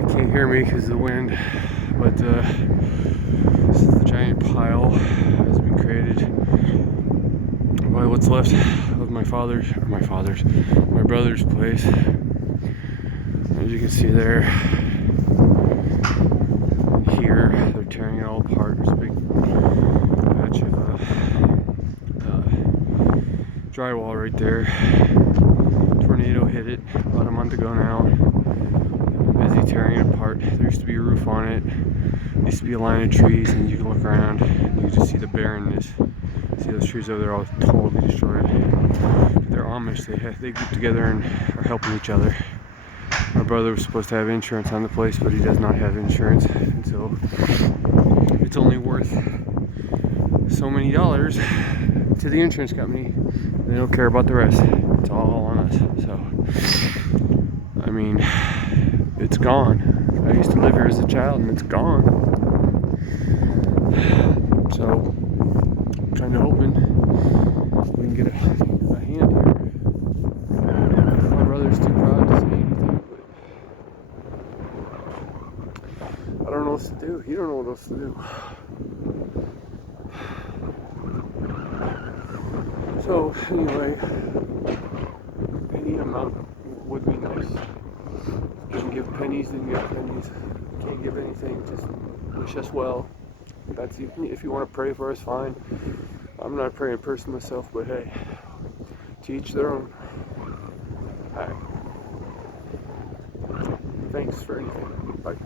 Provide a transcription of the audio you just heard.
probably can't hear me because of the wind, but this is the giant pile that has been created by what's left of my brother's place. As you can see there, here, they're tearing it all apart. There's a big patch of drywall right there. Tornado hit it about a month ago now. They've been busy tearing it apart. There used to be a roof on it. There used to be a line of trees, and you can look around and you can just see the barrenness. See those trees over there all totally destroyed. They're Amish. They group together and are helping each other. My brother was supposed to have insurance on the place, but he does not have insurance, and so it's only worth so many dollars to the insurance company. They don't care about the rest. It's all on us. So, I mean, it's gone. I used to live here as a child, and it's gone. So, kind of hoping we can get a hand here. My brother's too proud to say anything, but I don't know what to do. You don't know what else to do. So anyway, penny amount would be nice. You can give pennies, then you get pennies. Can't give anything, just wish us well. That's if you want to pray for us, fine. I'm not a praying person myself, but hey, to each their own. Alright. Thanks for anything. Bye.